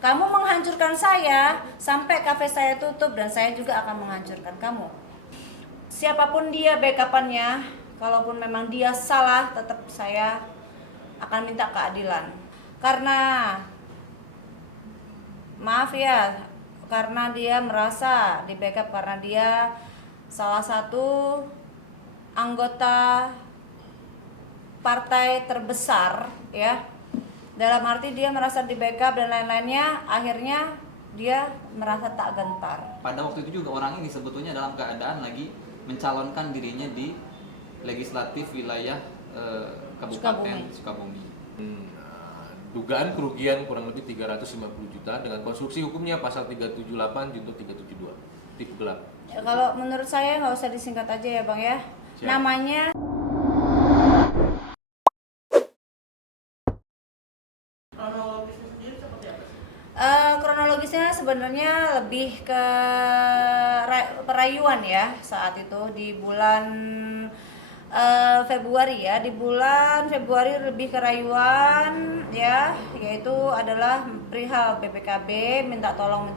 Kamu menghancurkan saya sampai kafe saya tutup dan saya juga akan menghancurkan kamu. Siapapun dia backupannya, kalaupun memang dia salah, tetap saya akan minta keadilan. Karena maaf ya, karena dia merasa di backup karena dia salah satu anggota partai terbesar ya, dalam arti dia merasa di backup dan lain-lainnya, akhirnya dia merasa tak gentar. Pada waktu itu juga orang ini sebetulnya dalam keadaan lagi mencalonkan dirinya di legislatif wilayah Kabupaten Sukabumi. Dugaan kerugian kurang lebih 350 juta dengan konstruksi hukumnya pasal 378 junto 372 tip gelap. Ya, kalau menurut saya nggak usah disingkat aja ya Bang ya. Siap. Namanya kronologisnya sebenarnya lebih ke perayuan ya saat itu di bulan Februari ya, di bulan Februari lebih ke rayuan ya, yaitu adalah perihal BPKB minta tolong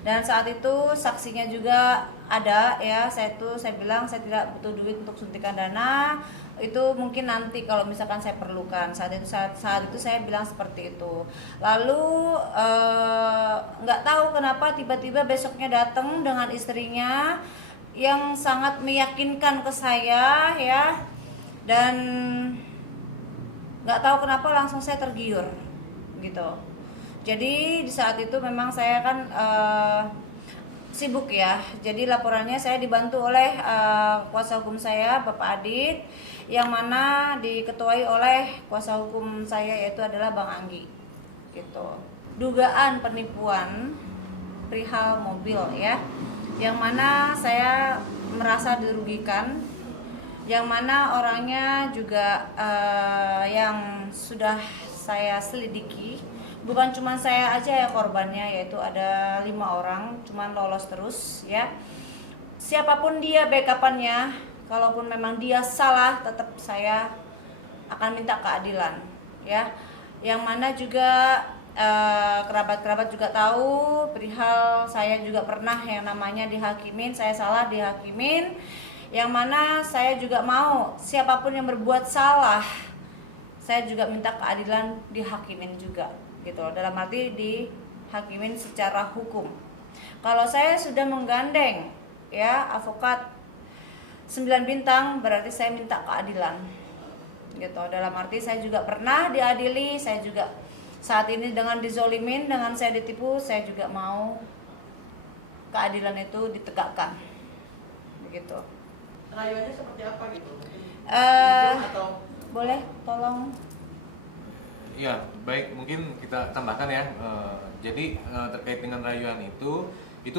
dan saat itu saksinya juga ada ya. Saya bilang saya tidak butuh duit untuk suntikan dana, itu mungkin nanti kalau misalkan saya perlukan. Saat itu saya bilang seperti itu. Lalu nggak tahu kenapa tiba-tiba besoknya datang dengan istrinya yang sangat meyakinkan ke saya ya, dan nggak tahu kenapa langsung saya tergiur gitu. Jadi di saat itu memang saya kan sibuk ya, jadi laporannya saya dibantu oleh kuasa hukum saya Bapak Adit, yang mana diketuai oleh kuasa hukum saya yaitu adalah Bang Anggi gitu. Dugaan penipuan perihal mobil ya, yang mana saya merasa dirugikan, yang mana orangnya juga yang sudah saya selidiki. Bukan cuma saya aja ya korbannya, yaitu ada 5 orang, cuman lolos terus ya. Siapapun dia backupannya, kalaupun memang dia salah, tetap saya akan minta keadilan ya. Yang mana juga kerabat-kerabat juga tahu perihal saya juga pernah yang namanya dihakimin, saya salah dihakimin, yang mana saya juga mau siapapun yang berbuat salah saya juga minta keadilan dihakimin juga gitu, dalam arti dihakimin secara hukum. Kalau saya sudah menggandeng ya advokat 9 bintang, berarti saya minta keadilan gitu, dalam arti saya juga pernah diadili, saya juga saat ini dengan dizolimin, dengan saya ditipu, saya juga mau keadilan itu ditegakkan begitu. Rayuannya seperti apa gitu? Atau boleh tolong? Ya, baik, mungkin kita tambahkan ya. Jadi terkait dengan rayuan itu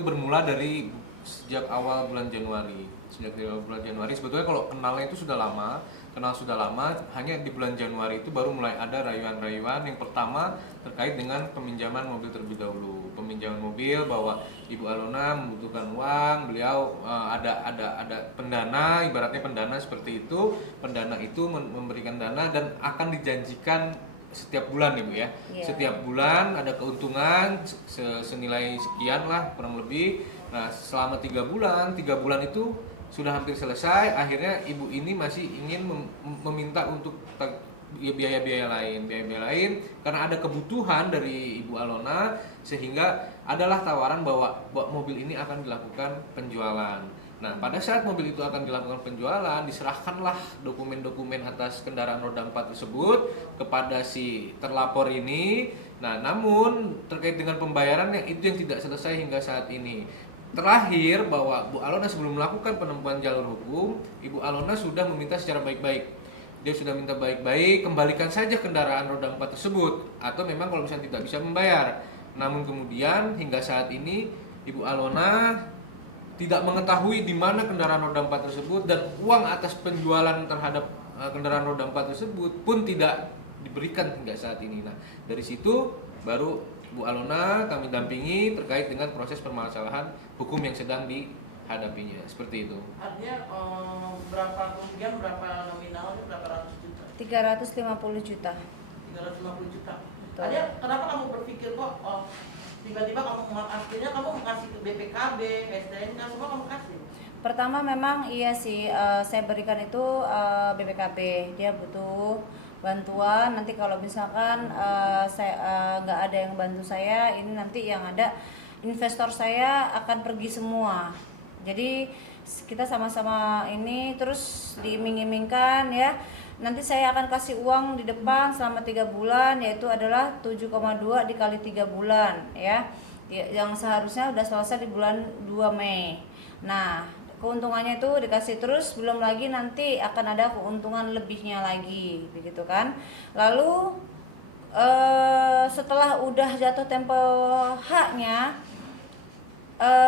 bermula dari sejak awal bulan Januari. Sejak awal bulan Januari, sebetulnya kalau kenal sudah lama, hanya di bulan Januari itu baru mulai ada rayuan-rayuan. Yang pertama terkait dengan peminjaman mobil terlebih dahulu. Peminjaman mobil bahwa Ibu Alona membutuhkan uang, beliau ada pendana, ibaratnya pendana seperti itu. Pendana itu memberikan dana dan akan dijanjikan setiap bulan ya Bu ya. Yeah. Setiap bulan ada keuntungan senilai sekian lah kurang lebih. Nah selama 3 bulan itu sudah hampir selesai. Akhirnya ibu ini masih ingin meminta untuk biaya-biaya lain karena ada kebutuhan dari Ibu Alona, sehingga adalah tawaran bahwa mobil ini akan dilakukan penjualan. Nah, pada saat mobil itu akan dilakukan penjualan, diserahkanlah dokumen-dokumen atas kendaraan roda 4 tersebut kepada si terlapor ini. Nah, namun terkait dengan pembayarannya itu yang tidak selesai hingga saat ini. Terakhir bahwa Bu Alona sebelum melakukan penempuhan jalur hukum, Ibu Alona sudah meminta secara baik-baik. Dia sudah minta baik-baik, kembalikan saja kendaraan roda 4 tersebut, atau memang kalau misalnya tidak bisa membayar. Namun kemudian hingga saat ini Ibu Alona tidak mengetahui di mana kendaraan roda 4 tersebut, dan uang atas penjualan terhadap kendaraan roda 4 tersebut pun tidak diberikan hingga saat ini. Nah, dari situ baru Bu Alona kami dampingi terkait dengan proses permasalahan hukum yang sedang dihadapinya. Seperti itu. Artinya berapa kerugian, berapa nominalnya, berapa ratus juta? 350 juta. 350 juta. gitu. Ada kenapa kamu berpikir kok tiba-tiba akhirnya kamu kasih ke BPKB, STNK, semua kamu kasih? Pertama memang iya sih, saya berikan itu BPKB, dia butuh bantuan. Nanti kalau misalkan saya nggak ada yang bantu saya, ini nanti yang ada investor saya akan pergi semua. Jadi kita sama-sama ini terus diiming-imingkan ya. Nanti saya akan kasih uang di depan selama 3 bulan, yaitu adalah 7,2 dikali 3 bulan ya. Yang seharusnya udah selesai di bulan 2 Mei. Nah, keuntungannya itu dikasih terus, belum lagi nanti akan ada keuntungan lebihnya lagi, begitu kan. Lalu setelah udah jatuh tempo haknya,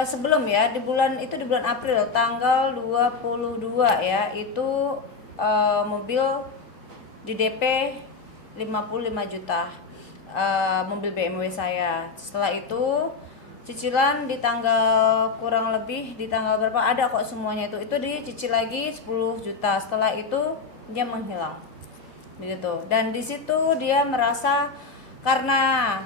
sebelum ya di bulan April tanggal 22 ya, itu mobil di DP 55 juta, mobil BMW saya. Setelah itu cicilan di tanggal kurang lebih di tanggal berapa ada kok semuanya, itu dicicil lagi 10 juta. Setelah itu dia menghilang begitu. Dan di situ dia merasa karena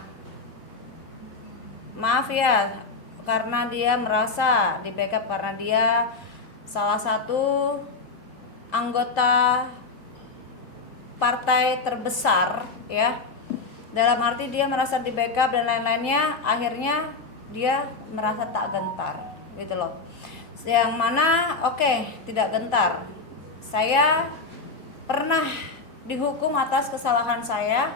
dia merasa di backup karena dia salah satu anggota partai terbesar ya, dalam arti dia merasa di backup dan lain-lainnya, akhirnya dia merasa tak gentar gitu loh. Yang mana tidak gentar, saya pernah dihukum atas kesalahan saya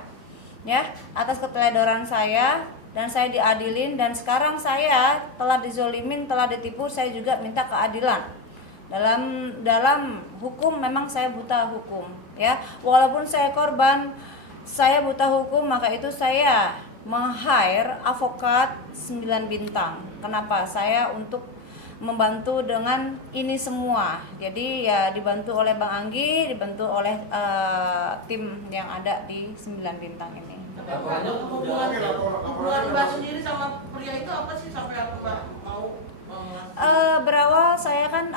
ya, atas keteledoran saya, dan saya diadilin, dan sekarang saya telah dizolimin, telah ditipu. Saya juga minta keadilan. Dalam hukum memang saya buta hukum ya, walaupun saya korban, saya buta hukum, maka itu saya meng-hire avokat 9 bintang. Kenapa? Saya untuk membantu dengan ini semua. Jadi ya dibantu oleh Bang Anggi, dibantu oleh tim yang ada di 9 bintang ini. Hubungan Mbak sendiri sama pria itu apa sih sampai aku Mbak mau? Berawal saya kan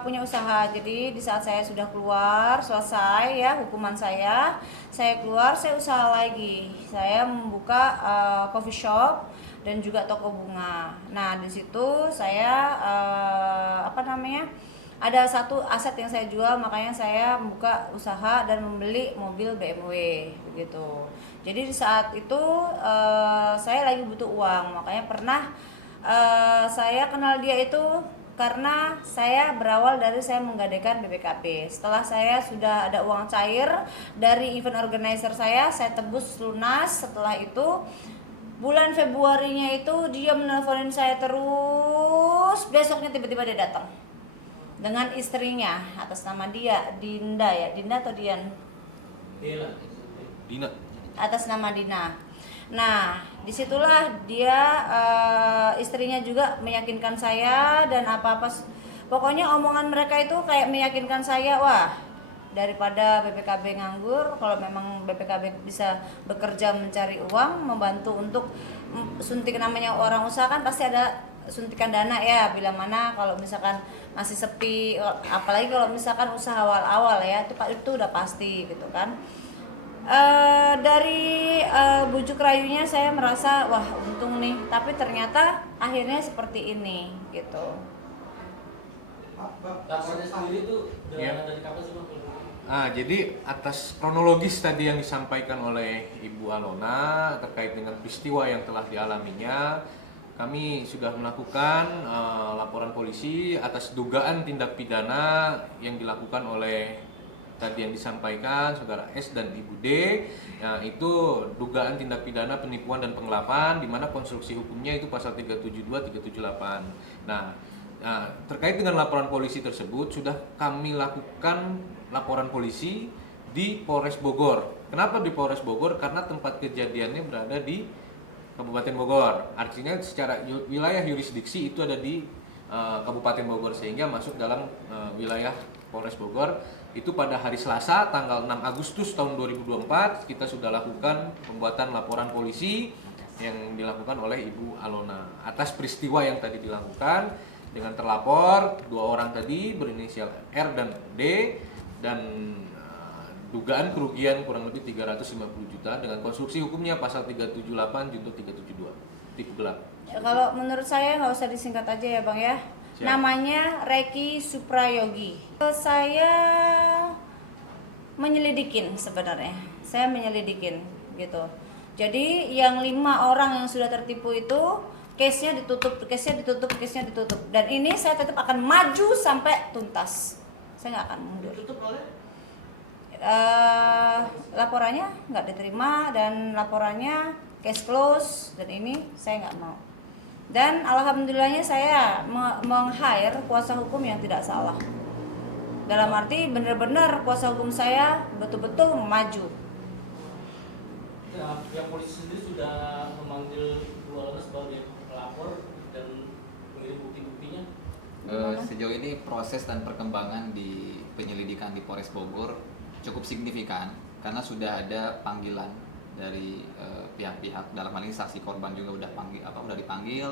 punya usaha, jadi di saat saya sudah keluar selesai ya hukuman saya keluar, saya usaha lagi, saya membuka coffee shop dan juga toko bunga. Nah di situ saya ada satu aset yang saya jual, makanya saya membuka usaha dan membeli mobil BMW begitu. Jadi di saat itu saya lagi butuh uang, makanya pernah saya kenal dia itu karena saya berawal dari saya menggadaikan BPKB. Setelah saya sudah ada uang cair dari event organizer saya tebus lunas. Setelah itu bulan Februarinya itu dia menelponin saya terus, besoknya tiba-tiba dia datang dengan istrinya atas nama dia Dinda atau Dian? Dina. Atas nama Dina. Nah, disitulah dia istrinya juga meyakinkan saya dan apa-apa. Pokoknya omongan mereka itu kayak meyakinkan saya, wah daripada BPKB nganggur, kalau memang BPKB bisa bekerja mencari uang, membantu untuk suntik, namanya orang usaha kan pasti ada suntikan dana ya, bila mana kalau misalkan masih sepi, apalagi kalau misalkan usaha awal-awal ya, itu udah pasti gitu kan. Dari bujuk rayunya saya merasa wah untung nih, tapi ternyata akhirnya seperti ini gitu. Laporannya sendiri itu dari kapan sih Bang? Jadi atas kronologis tadi yang disampaikan oleh Ibu Alona terkait dengan peristiwa yang telah dialaminya, kami sudah melakukan laporan polisi atas dugaan tindak pidana yang dilakukan oleh tadi yang disampaikan Saudara S dan Ibu D. Nah, itu dugaan tindak pidana penipuan dan penggelapan, di mana konstruksi hukumnya itu pasal 372 378. Nah, terkait dengan laporan polisi tersebut sudah kami lakukan laporan polisi di Polres Bogor. Kenapa di Polres Bogor? Karena tempat kejadiannya berada di Kabupaten Bogor. Artinya secara wilayah yurisdiksi itu ada di Kabupaten Bogor, sehingga masuk dalam wilayah Polres Bogor. Itu pada hari Selasa tanggal 6 Agustus tahun 2024 kita sudah lakukan pembuatan laporan polisi yang dilakukan oleh Ibu Alona atas peristiwa yang tadi dilakukan dengan terlapor 2 orang tadi berinisial R dan D, dan dugaan kerugian kurang lebih 350 juta dengan konstruksi hukumnya pasal 378 junto 372 tipu gelap. Ya, kalau menurut saya nggak usah disingkat aja ya Bang ya. Siap. Namanya Reki Suprayogi. Saya menyelidikin sebenarnya. Saya menyelidikin gitu. Jadi yang 5 orang yang sudah tertipu itu case-nya ditutup. Dan ini saya tetap akan maju sampai tuntas. Saya nggak akan mundur. Ditutup oleh Laporannya nggak diterima dan laporannya case close dan ini saya nggak mau. Dan alhamdulillahnya saya meng-hire kuasa hukum yang tidak salah. Dalam arti benar-benar kuasa hukum saya betul-betul maju. Nah, pihak polisi sendiri sudah memanggil Bu Alona sebagai pelapor dan mengirim bukti-buktinya. Sejauh ini proses dan perkembangan di penyelidikan di Polres Bogor cukup signifikan karena sudah ada panggilan dari pihak-pihak, dalam hal ini saksi korban juga udah dipanggil,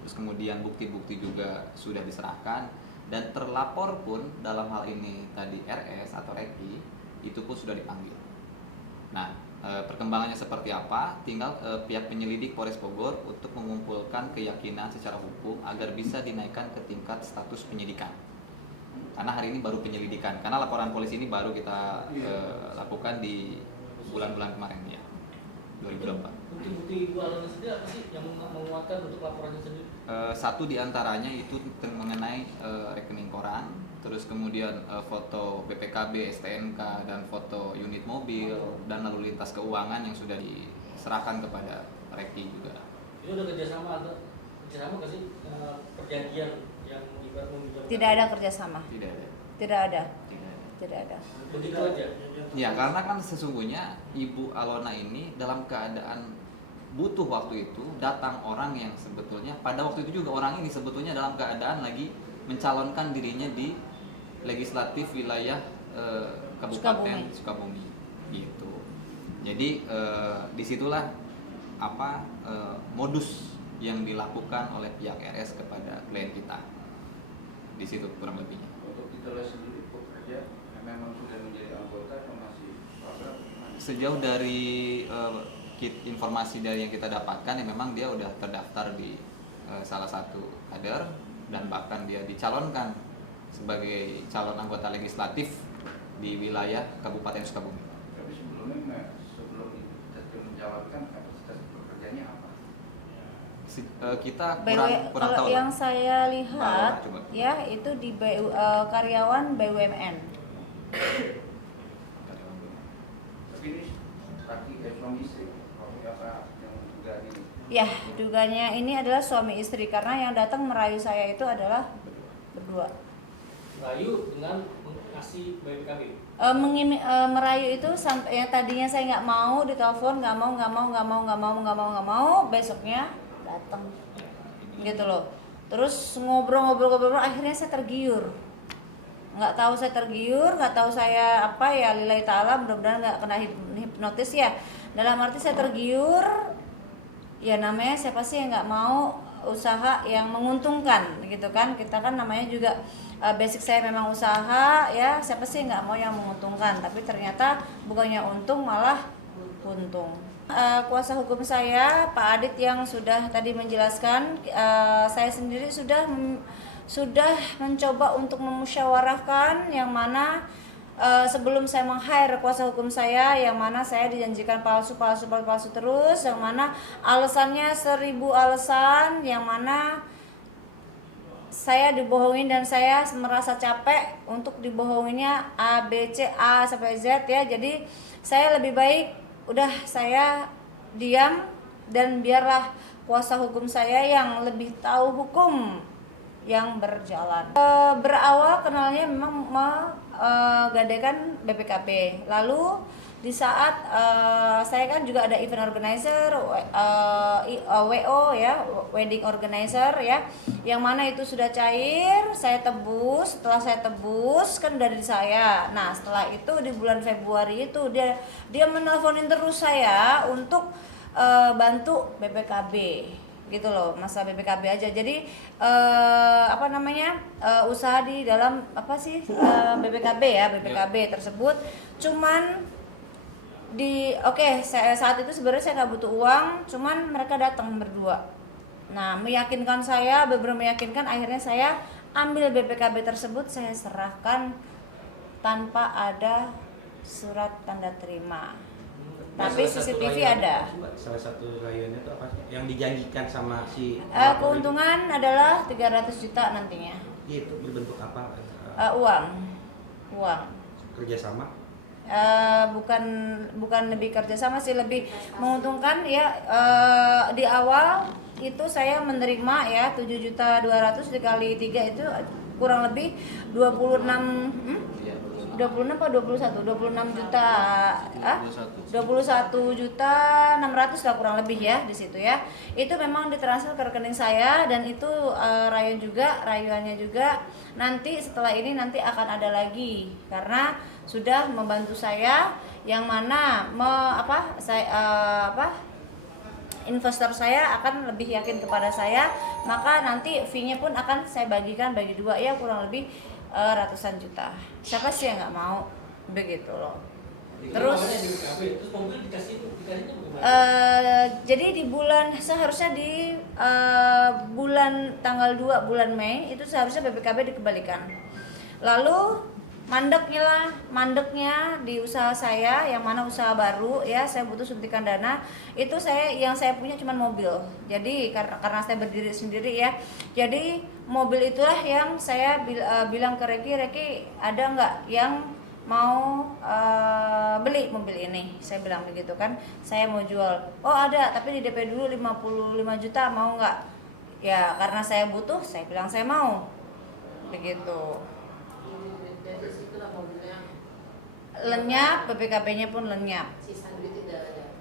terus kemudian bukti-bukti juga sudah diserahkan dan terlapor pun dalam hal ini tadi RS atau Eki itu pun sudah dipanggil. Nah, perkembangannya seperti apa? Tinggal pihak penyelidik Polres Bogor untuk mengumpulkan keyakinan secara hukum agar bisa dinaikkan ke tingkat status penyidikan. Karena hari ini baru penyelidikan, karena laporan polisi ini baru kita lakukan di bulan-bulan kemarin ya, 2024. Bukti-bukti Bu Alona sendiri apa sih yang menguatkan untuk laporannya sendiri? Satu diantaranya itu mengenai rekening koran, terus kemudian foto BPKB, STNK, dan foto unit mobil, dan lalu lintas keuangan yang sudah diserahkan kepada Reki juga. Ini udah kerjasama nggak sih perjanjian yang ibarat meminjamkan? Tidak ada kerjasama. Tidak ada. Tidak ada. Tidak ada. Tidak ada. Begitu aja. Ya, karena kan sesungguhnya Ibu Alona ini dalam keadaan butuh waktu itu datang orang yang sebetulnya pada waktu itu juga orang ini sebetulnya dalam keadaan lagi mencalonkan dirinya di legislatif wilayah Kabupaten Sukabumi gitu. Jadi disitulah modus yang dilakukan oleh pihak RS kepada klien kita. Di situ kurang lebihnya. Untuk kita sendiri pekerja memang sudah menjadi anggota atau masih program? Sejauh dari informasi dari yang kita dapatkan ya memang dia udah terdaftar di salah satu kader dan bahkan dia dicalonkan sebagai calon anggota legislatif di wilayah Kabupaten Sukabumi. Tapi sebelum itu kita menjalankan kapasitas pekerjaannya apa? Kita BW, kurang kalau tahu. yang saya lihat Coba. ya itu di karyawan BUMN. Tapi ini laki suami istri, apa yang juga di Ya, duganya ini adalah suami istri karena yang datang merayu saya itu adalah berdua. Rayu dengan mengasih BPKB. Merayu itu sampai yang tadinya saya nggak mau ditelepon, nggak mau, besoknya datang gitu loh. Terus ngobrol, akhirnya saya tergiur. Nggak tahu saya apa ya, lillahi ta'ala, mudah-mudahan nggak kena hipnotis ya. Dalam arti saya tergiur, ya namanya siapa sih yang nggak mau usaha yang menguntungkan gitu kan. Kita kan namanya juga basic saya memang usaha ya, siapa sih yang nggak mau yang menguntungkan, tapi ternyata bukannya untung malah untung. Kuasa hukum saya Pak Adit yang sudah tadi menjelaskan, saya sendiri sudah mencoba untuk memusyawarahkan yang mana sebelum saya meng-hire kuasa hukum saya, yang mana saya dijanjikan palsu terus, yang mana alasannya 1000 alasan, yang mana saya dibohongin dan saya merasa capek untuk dibohonginnya A, B, C, A sampai Z ya. Jadi saya lebih baik udah saya diam dan biarlah kuasa hukum saya yang lebih tahu hukum yang berjalan. Berawal kenalnya memang menggadaikan BPKB. Lalu di saat saya kan juga ada event organizer, WO ya, wedding organizer ya, yang mana itu sudah cair, saya tebus. Setelah saya tebus kan dari saya. Nah setelah itu di bulan Februari itu dia menelponin terus saya untuk bantu BPKB gitu loh, masa BPKB aja. Jadi apa namanya, usaha di dalam apa sih, BPKB ya, BPKB tersebut cuman saya saat itu sebenarnya saya nggak butuh uang, cuman mereka datang berdua. Nah, meyakinkan saya, benar-benar meyakinkan, akhirnya saya ambil BPKB tersebut, saya serahkan tanpa ada surat tanda terima. Tapi CCTV ada. Salah satu rayuannya itu apa sih? Yang dijanjikan sama si Keuntungan adalah 300 juta nantinya. itu berbentuk apa? Uang. Kerjasama? Bukan lebih kerjasama sih, lebih menguntungkan ya. Di awal itu saya menerima ya 7.200.000 dikali 3 itu kurang lebih 26 atau 26 juta, 21.600.000 lah kurang lebih ya di situ ya. Itu memang ditransfer ke rekening saya, dan itu rayuannya juga nanti setelah ini nanti akan ada lagi, karena sudah membantu saya, yang mana investor saya akan lebih yakin kepada saya, maka nanti fee-nya pun akan saya bagikan bagi dua ya, kurang lebih ratusan juta. Siapa sih yang nggak mau begitu loh. Terus mobil dikasihnya bagaimana? jadi di seharusnya di bulan tanggal 2 bulan Mei itu seharusnya BPKB dikembalikan. Lalu mandeknya di usaha saya, yang mana usaha baru ya, saya butuh suntikan dana. Itu yang saya punya cuma mobil. Jadi karena saya berdiri sendiri ya, jadi mobil itulah yang saya bilang ke Reki ada nggak yang mau beli mobil ini, saya bilang begitu kan, saya mau jual. Oh ada, tapi di DP dulu 55 juta, mau nggak? Ya karena saya butuh, saya bilang saya mau begitu. Lenyap, BPKB-nya pun lenyap. Sisa duit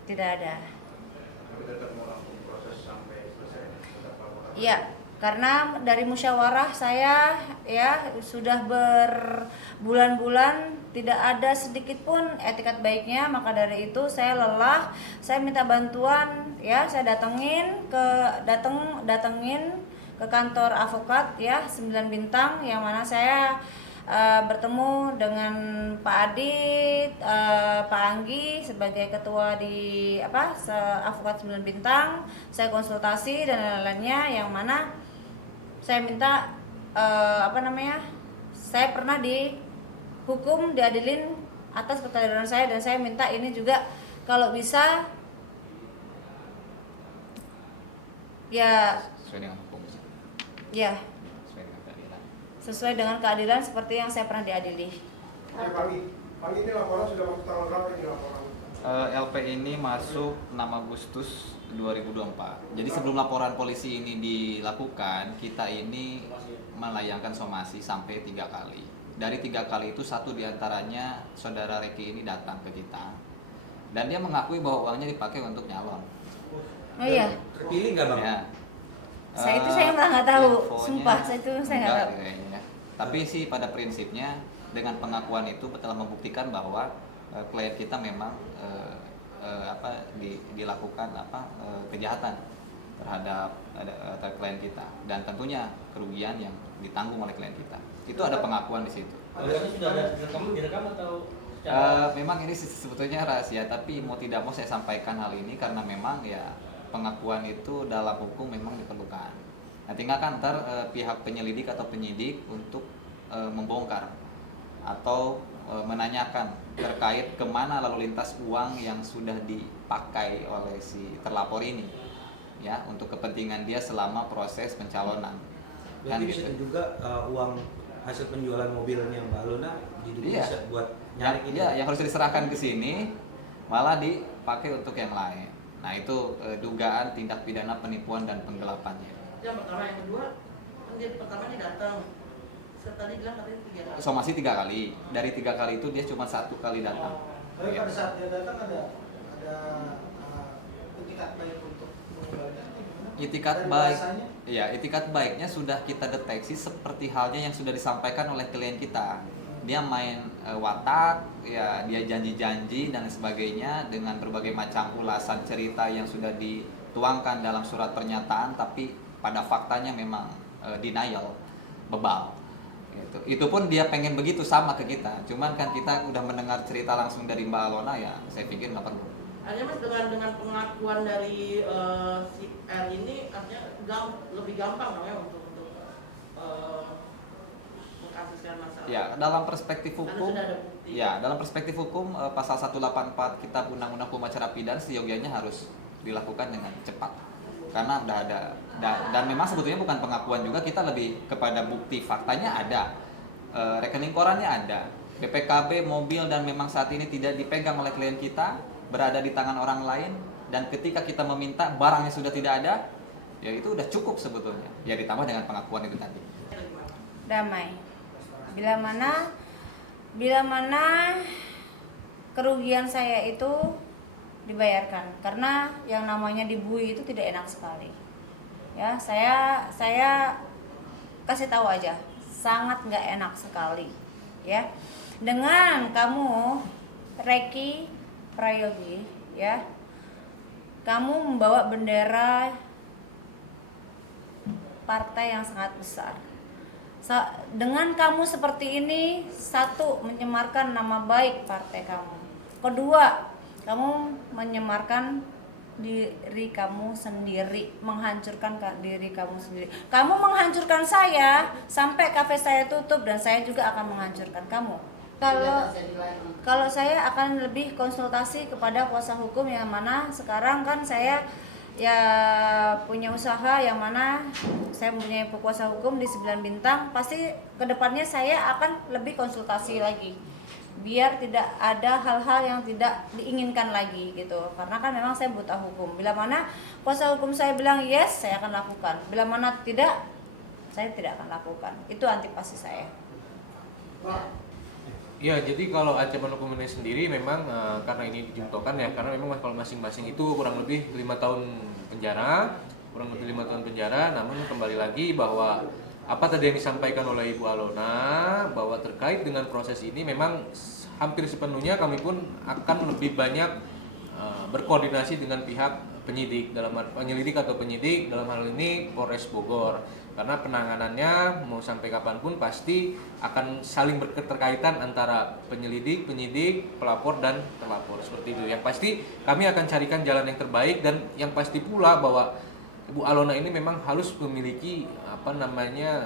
Tidak ada. Tapi tetap mau langsung proses sampai selesai. Tetap laporan. Iya, karena dari musyawarah saya ya sudah berbulan-bulan tidak ada sedikit pun etikat baiknya, maka dari itu saya lelah, saya minta bantuan ya, saya datengin ke kantor avokat ya 9 bintang, yang mana saya bertemu dengan Pak Adit, Pak Anggi sebagai ketua di avokat 9 bintang. Saya konsultasi dan lain-lainnya, yang mana saya minta saya pernah dihukum, diadilin atas keteledoran saya, dan saya minta ini juga kalau bisa ya Sesuai dengan hukum. ya Sesuai dengan keadilan. sesuai dengan keadilan seperti yang saya pernah diadili. Pagi ini laporan sudah masuk tanggal berapa ini laporan? LP ini masuk 6 Agustus 2024. Jadi sebelum laporan polisi ini dilakukan, kita ini melayangkan somasi sampai 3 kali. Dari 3 kali itu 1 diantaranya saudara Reki ini datang ke kita, dan dia mengakui bahwa uangnya dipakai untuk nyalon. Oh iya, Terpilih nggak bang? Ya. saya malah nggak tahu, Infonya sumpah saya nggak enggak tahu. kayaknya. Tapi sih pada prinsipnya dengan pengakuan itu telah membuktikan bahwa klien kita memang dilakukan kejahatan terhadap klien kita, dan tentunya kerugian yang ditanggung oleh klien kita. Itu ada pengakuan di situ. Adegannya sudah ada direkam atau Memang ini sebetulnya rahasia, tapi mau tidak mau saya sampaikan hal ini karena memang ya pengakuan itu dalam hukum memang diperlukan. Nah, tinggal kan ntar pihak penyelidik atau penyidik untuk membongkar atau menanyakan terkait kemana lalu lintas uang yang sudah dipakai oleh si terlapor ini, ya, untuk kepentingan dia selama proses pencalonan. Berarti bisa juga uang hasil penjualan mobilnya Mbak Luna Iya. bisa buat nyari ini. Yang harus diserahkan ke sini malah dipakai untuk yang lain. Nah, itu dugaan tindak pidana penipuan dan penggelapannya. Yang pertama, yang kedua, kan dia pertama dia datang. Tadi bilang katanya 3 kali. Somasi 3 kali. Dari 3 kali itu dia cuma 1 kali datang. Tapi pada saat dia datang ada etikat baik untuk mengembalikan. Itikat Dari baik. bahasanya? Iya, itikat baiknya sudah kita deteksi seperti halnya yang sudah disampaikan oleh klien kita. Dia main watak, ya dia janji-janji dan sebagainya dengan berbagai macam ulasan cerita yang sudah tuangkan dalam surat pernyataan tapi pada faktanya memang denial, bebal. Gitu. Itu pun dia pengen begitu sama ke kita. Cuman kan kita udah mendengar cerita langsung dari Mbak Alona, ya saya pikir nggak perlu. Artinya Mas dengan pengakuan dari si R ini artinya lebih gampang dong ya untuk mengkasuskan masalah. Ya, dalam perspektif Karena hukum, sudah ada bukti. ya dalam perspektif hukum pasal 184 Kitab Undang-Undang Hukum Acara Pidana seyogianya harus dilakukan dengan cepat. Karena udah ada dan memang sebetulnya bukan pengakuan juga, kita lebih kepada bukti faktanya ada. Rekening korannya ada. BPKB mobil dan memang saat ini tidak dipegang oleh klien kita, berada di tangan orang lain, dan ketika kita meminta barangnya sudah tidak ada, ya itu udah cukup sebetulnya. Ya ditambah dengan pengakuan itu tadi. Damai. Bila mana kerugian saya itu dibayarkan, karena yang namanya dibui itu tidak enak sekali. Ya, saya kasih tahu aja, sangat nggak enak sekali. Ya, dengan kamu Reki Prayogi, ya, kamu membawa bendera partai yang sangat besar. Dengan kamu seperti ini, satu, menyemarkan nama baik partai kamu. Kedua, kamu menyemarkan diri kamu sendiri, menghancurkan diri kamu sendiri. Kamu menghancurkan saya sampai kafe saya tutup, dan saya juga akan menghancurkan kamu. Kalau saya akan lebih konsultasi kepada kuasa hukum, yang mana sekarang kan saya ya punya usaha, yang mana saya mempunyai kuasa hukum di 9 Bintang. Pasti kedepannya saya akan lebih konsultasi lagi, biar tidak ada hal-hal yang tidak diinginkan lagi gitu. Karena kan memang saya buta hukum. Bila mana kuasa hukum saya bilang yes, saya akan lakukan. Bila mana tidak, saya tidak akan lakukan. Itu antipasti saya. Ya, jadi kalau ancaman hukum ini sendiri memang karena ini dijungtokan ya, karena memang kalau masing-masing itu kurang lebih 5 tahun penjara, namun kembali lagi bahwa apa tadi yang disampaikan oleh Ibu Alona, bahwa terkait dengan proses ini memang hampir sepenuhnya kami pun akan lebih banyak berkoordinasi dengan pihak penyidik, penyelidik atau penyidik dalam hal ini Polres Bogor. Karena penanganannya mau sampai kapanpun pasti akan saling berketerkaitan antara penyelidik, penyidik, pelapor dan terlapor, seperti itu. Yang pasti kami akan carikan jalan yang terbaik, dan yang pasti pula bahwa Ibu Alona ini memang harus memiliki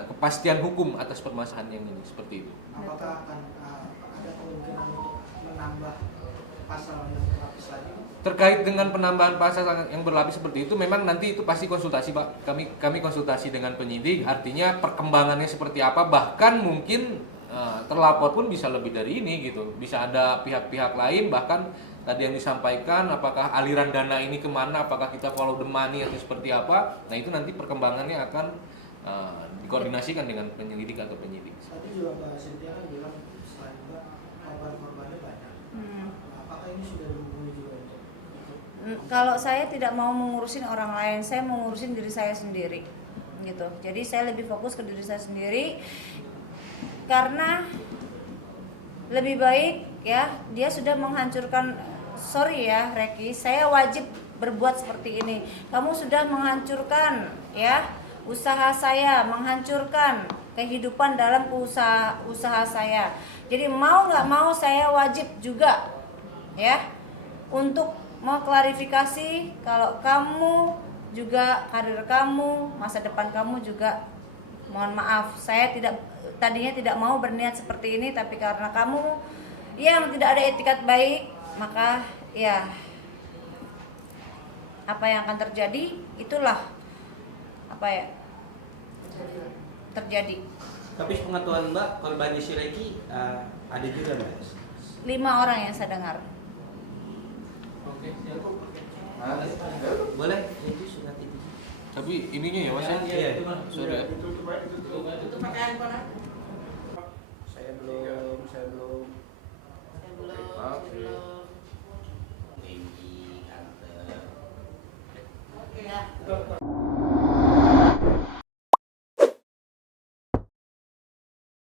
kepastian hukum atas permasalahan yang ini, seperti itu. Apakah akan ada kemungkinan untuk menambah pasal yang berlapis lagi? Terkait dengan penambahan pasal yang berlapis seperti itu, memang nanti itu pasti konsultasi, Pak. Kami konsultasi dengan penyidik, artinya perkembangannya seperti apa, bahkan mungkin terlapor pun bisa lebih dari ini gitu. Bisa ada pihak-pihak lain, bahkan tadi yang disampaikan apakah aliran dana ini kemana, apakah kita follow the money atau seperti apa. Nah itu nanti perkembangannya akan dikoordinasikan dengan penyelidik atau penyidik. Tadi juga Mbak Cynthia kan bilang selain Mbak korban-korbannya banyak. Apakah ini sudah dihubungi juga untuk Kalau saya tidak mau mengurusin orang lain, saya mengurusin diri saya sendiri gitu. Jadi saya lebih fokus ke diri saya sendiri, karena lebih baik ya, dia sudah menghancurkan. Sorry ya Reki, saya wajib berbuat seperti ini. Kamu sudah menghancurkan ya usaha saya, menghancurkan kehidupan dalam usaha saya. Jadi mau nggak mau saya wajib juga ya untuk mau klarifikasi kalau kamu juga, karir kamu, masa depan kamu juga, mohon maaf, saya tadinya tidak mau berniat seperti ini, tapi karena kamu yang tidak ada etikat baik, maka ya apa yang akan terjadi itulah terjadi. Tapi pengetahuan Mbak, korban si Reki ada juga Mbak? 5 orang yang saya dengar. Boleh? Reki sudah TV. Tapi ininya ya Mas ya? Iya. Sudah. Itu pakai handphone aja. saya belum Belum.